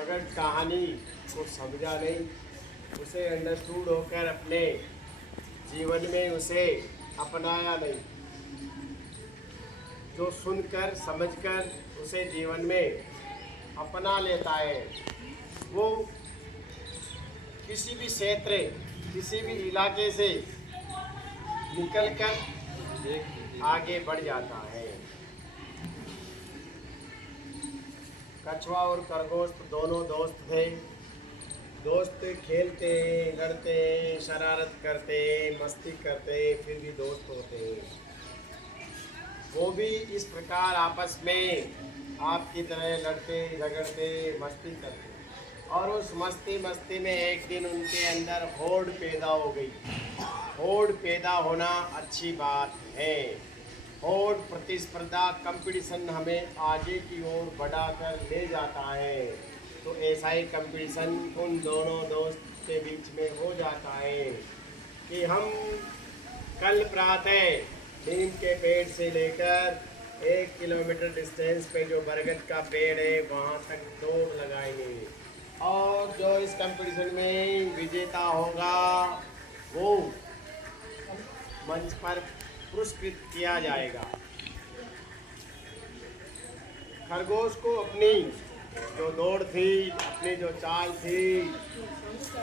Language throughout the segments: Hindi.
मगर कहानी को समझा नहीं, उसे अंडरस्टूड होकर अपने जीवन में उसे अपनाया नहीं। जो सुनकर समझकर उसे जीवन में अपना लेता है, वो किसी भी क्षेत्र, किसी भी इलाके से निकलकर आगे बढ़ जाता है। कछुआ और खरगोश दोनों दोस्त थे। दोस्त खेलते हैं, लड़ते हैं, शरारत करते हैं, मस्ती करते हैं, फिर भी दोस्त होते हैं। वो भी इस प्रकार आपस में आपकी तरह लड़ते झगड़ते मस्ती करते, और उस मस्ती में एक दिन उनके अंदर होड़ पैदा हो गई। होड़ पैदा होना अच्छी बात है। और प्रतिस्पर्धा, कंपटीशन हमें आगे की ओर बढ़ाकर ले जाता है। तो ऐसा ही कंपटीशन उन दोनों दोस्त के बीच में हो जाता है कि हम कल प्रातः नीम के पेड़ से लेकर 1 किलोमीटर डिस्टेंस पे जो बरगद का पेड़ है वहाँ तक दौड़ लगाएंगे, और जो इस कंपटीशन में विजेता होगा वो मंच पर पुरस्कृत किया जाएगा। खरगोश को अपनी जो दौड़ थी, अपनी जो चाल थी,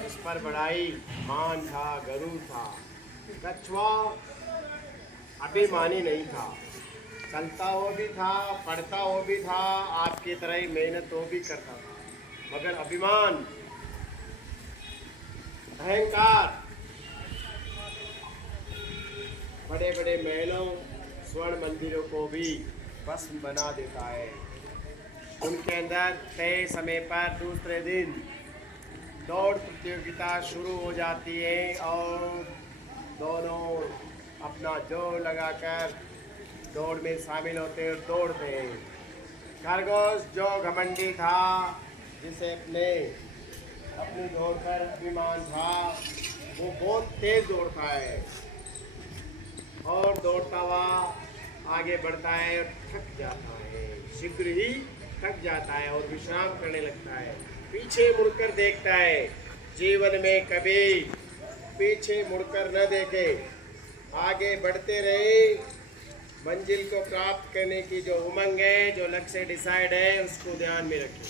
उस पर बड़ाई मान था, गरूर था। कछुआ अभिमानी नहीं था, चलता वो भी था, पढ़ता वो भी था, आपकी तरह ही मेहनत वो भी करता था, मगर अभिमान, अहंकार बड़े बड़े महलों, स्वर्ण मंदिरों को भी भस्म बना देता है। उनके अंदर तय समय पर दूसरे दिन दौड़ प्रतियोगिता शुरू हो जाती है, और दोनों अपना जोर लगाकर दौड़ में शामिल होते और दौड़ते हैं। खरगोश जो घमंडी था, जिसे अपनी दौड़ पर अभिमान था, वो बहुत तेज दौड़ता है और दौड़ता हुआ आगे बढ़ता है और थक जाता है, शीघ्र ही थक जाता है और विश्राम करने लगता है। पीछे मुड़कर देखता है, जीवन में कभी पीछे मुड़कर न देखे, आगे बढ़ते रहे। मंजिल को प्राप्त करने की जो उमंग है, जो लक्ष्य डिसाइड है, उसको ध्यान में रखें।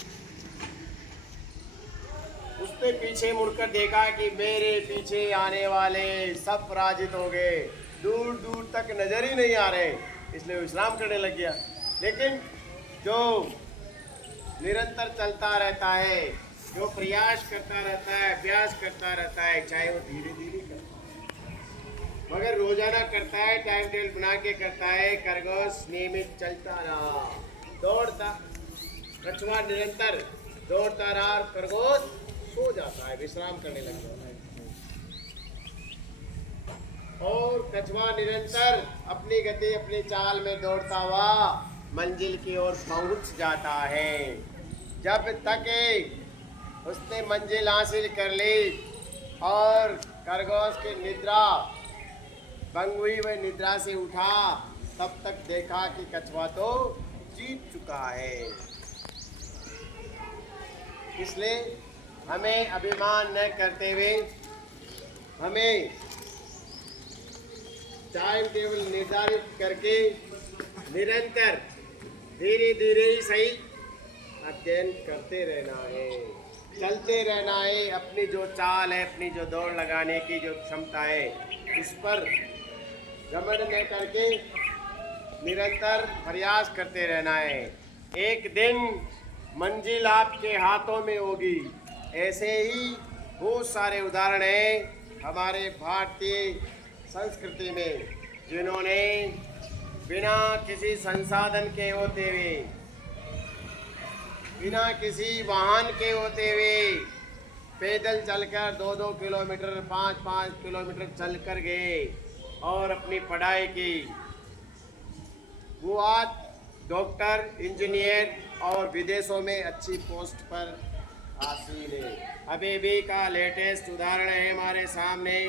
उसने पीछे मुड़कर देखा कि मेरे पीछे आने वाले सब पराजित हो गए, दूर दूर तक नजर ही नहीं आ रहे, इसलिए विश्राम करने लग गया। लेकिन जो निरंतर चलता रहता है, जो प्रयास करता रहता है, अभ्यास करता रहता है, चाहे वो धीरे धीरे करता है मगर रोजाना करता है, टाइम टेबल बना के करता है, खरगोश नियमित चलता रहा, दौड़ता। कछुआ निरंतर दौड़ता रहा, खरगोश सो जाता है, विश्राम करने लग जाता है। और कछुआ निरंतर अपनी गति, अपनी चाल में दौड़ता हुआ मंजिल की ओर पहुंच जाता है। जब तक उसने मंजिल हासिल कर ली और खरगोश की निद्रा भंग हुई, वह निद्रा से उठा, तब तक देखा कि कछुआ तो जीत चुका है। इसलिए हमें अभिमान न करते हुए हमें टाइम टेबल निर्धारित करके निरंतर धीरे धीरे ही सही अध्ययन करते रहना है, चलते रहना है। अपनी जो चाल है, अपनी जो दौड़ लगाने की जो क्षमता है, उस पर घमंड न करके निरंतर प्रयास करते रहना है। एक दिन मंजिल आपके हाथों में होगी। ऐसे ही बहुत सारे उदाहरण हैं हमारे भारतीय संस्कृति में, जिन्होंने बिना किसी संसाधन के होते हुए, बिना किसी वाहन के होते हुए, पैदल चलकर 2-2 किलोमीटर, 5-5 किलोमीटर चलकर गए और अपनी पढ़ाई की। वो आज डॉक्टर, इंजीनियर और विदेशों में अच्छी पोस्ट पर हासिल है। अभी भी का लेटेस्ट उदाहरण है हमारे सामने,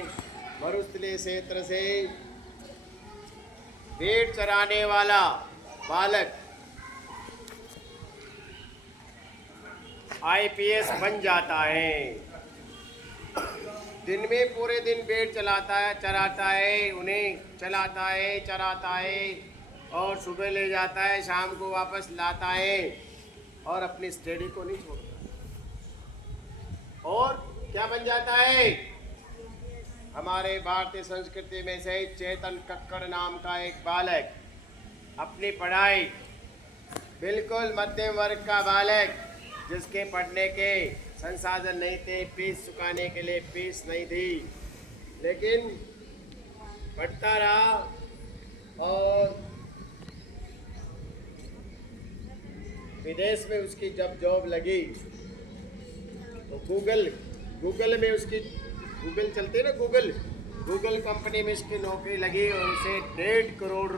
मरुस्थलीय क्षेत्र से भेड़ चराने वाला बालक आईपीएस बन जाता है। दिन में पूरे दिन पेड़ चराता है, उन्हें चराता है और सुबह ले जाता है, शाम को वापस लाता है और अपनी स्टडी को नहीं छोड़ता। और क्या बन जाता है? हमारे भारतीय संस्कृति में से चेतन कक्कड़ नाम का एक बालक अपनी पढ़ाई, बिल्कुल मध्यम वर्ग का बालक जिसके पढ़ने के संसाधन नहीं थे, फीस चुकाने के लिए फीस नहीं थी, लेकिन पढ़ता रहा और विदेश में उसकी जब जॉब लगी तो गूगल में उसकी, गूगल चलते ना, गूगल कंपनी में उसकी नौकरी लगी और उसे 1.5 करोड़